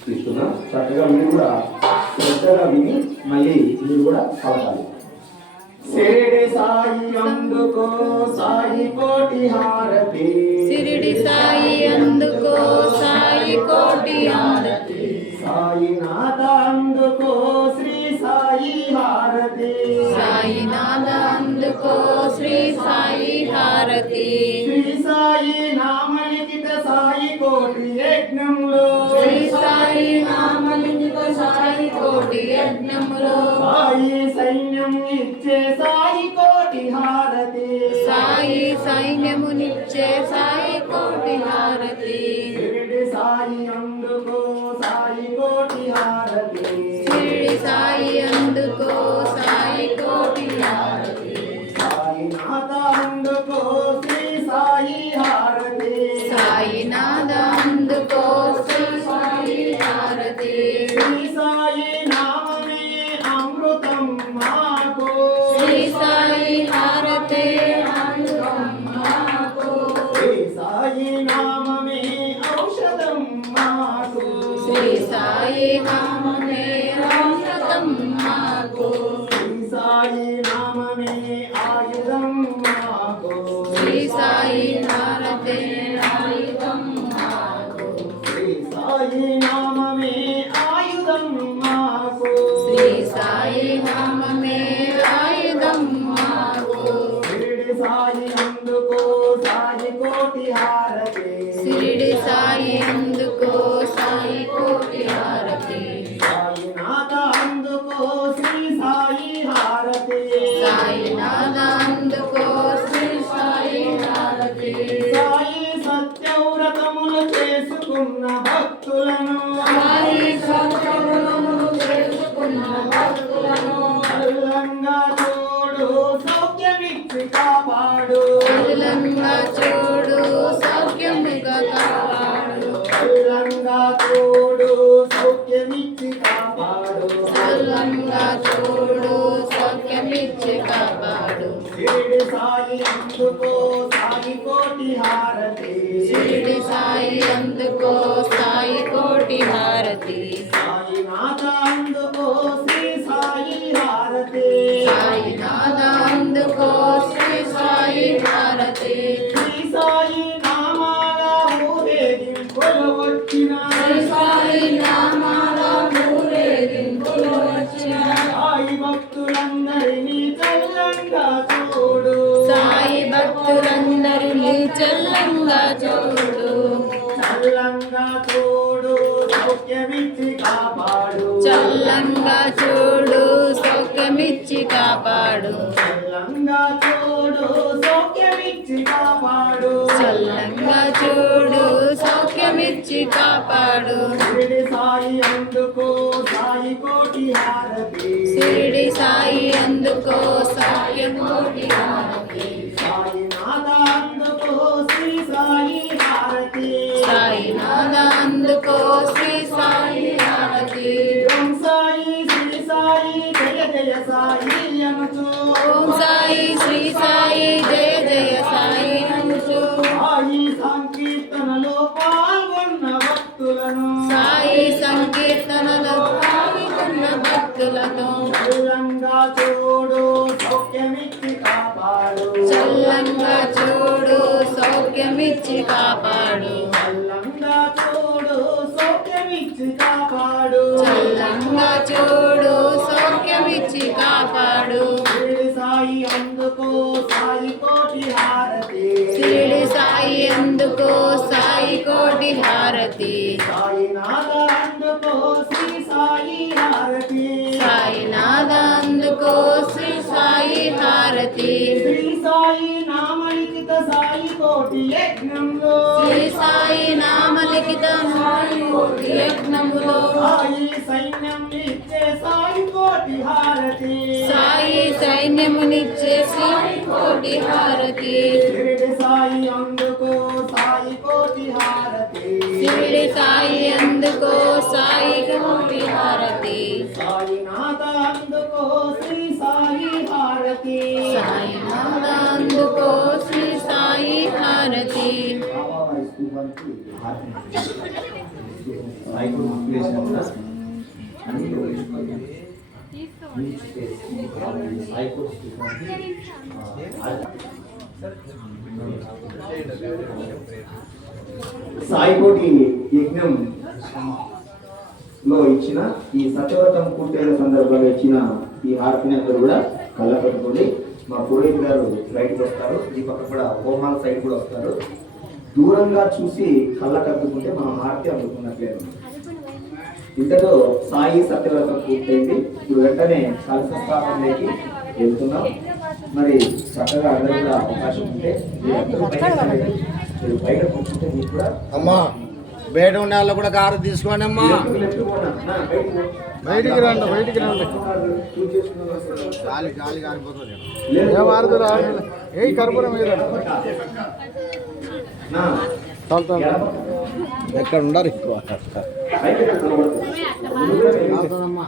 తీసుకున్నాం చక్కగా మీరు కూడా శ్రద్ధగా విని మళ్ళీ మీరు కూడా పలకాలి సిరిడి సాయి అందుకో సాయి కోటి హారతి సిరిడి సాయి అందుకో సాయి కోటి హారతి సాయి నాథ అందుకో శ్రీ సాయి హారతి. సాయి నాద అందుకో శ్రీ సాయి హారతి. శ్రీ సాయి నామలిఖిత సాయి కోటి యజ్ఞంలో. ఇచ్చే సాయి కోటి హారతి సాయి సైన్యమునిచ్చే సాయి కోటి హారతి షిరిడి సాయి అందుకో సాయి కోటి హారతి షిరిడి సాయి నామమే ఆయుధం మాకు. శ్రీ సాయి హారతే ఆయుధం మాకు. శ్రీ సాయి నామమే ఆయుధం మాకు. శ్రీ సాయి నామమే ఆయుధం మాకు. షిరిడి సాయి అందుకో సాయి కోటి హారతి. అందుకో సాయి సాయి సత్యవ్రతములు చేసుకున్న భక్తులను. అల్లంగా చూడు సౌఖ్యమిచ్చి కాపాడు. చూడు సౌఖ్యముగా కాపాడు. అల్లంగా చూడు సౌఖ్యమిచ్చి కాపాడు. అదులంగా చూడు సౌఖ్యమిచ్చి కాపాడు సాయి అందుకో సాయి కోటి హారతి షిరిడి సాయి అందుకో చల్లంగా చూడు సౌఖ్యమిచ్చి కాపాడు. చల్లంగా చూడు సౌఖ్యమిచ్చి కాపాడు. చల్లంగా చూడు సౌఖ్యమిచ్చి కాపాడు. షిరిడి సాయి అందుకో సాయి కోటి హారతి. షిరిడి సాయి అందుకో సాయి చూడు సౌఖ్యమిచ్చి కాపాడు చల్లంగా చూడు సౌఖ్యమిచ్చి కాపాడు. చల్లంగా చూడు సౌఖ్యమిచ్చి కాపాడు. చల్లంగా చూడు సౌఖ్యమిచ్చి కాపాడు. సాయి అందుకో సాయి కోటి హారతి. షిరిడి సాయి అందుకో సాయి కోటి హారతి. సాయి నాథ అందుకో శ్రీ యజ్ఞంలో శ్రీ సాయి నామలిఖిత సాయి కోటి యజ్ఞములో. సాయి సైన్యం ఇచ్చే సాయి కోటి హారతి. సాయి సైన్యమునిచ్చే సాయి కోటి హారతి సాయి అందుకో సాయి కోటి హారతి. శివుడి సాయి అందుకో సాయి కోటి హారతి. సాయి సాయికుడు సాయికోటి యజ్ఞం లో ఇచ్చిన ఈ సత్యవ్రతం పూర్తయిన సందర్భంగా ఇచ్చిన ఈ హారతిని అందరూ కూడా కళ్ళ పెట్టుకోండి మా పురోహిత్ గారు బయటకు వస్తారు. ఈ పక్క కూడా హోమాల సైడ్ కూడా వస్తారు. దూరంగా చూసి కళ్ళ కట్టుకుంటే మనం ఆర్తి అందుకున్నట్లేదు ఇంతలో సాయి సత్యవ్రత పూర్తయింది. ఇప్పుడు వెంటనే కలశ స్థాపనలోకి వెళ్తున్నాం. మరి చక్కగా అందరూ కూడా అవకాశం ఉంటే బయట కూర్చుంటే మీకు కూడా అమ్మా. బయట ఉండే వాళ్ళు కూడా కారు తీసుకోండి అమ్మా బయటికి రండి బయటికి రండి. గాలి గాలి కాలిపోతుంది ఏం ఆరుతురా ఏ కర్పూరం ఎక్కడ ఉండరు ఎక్కువ అవుతుందమ్మా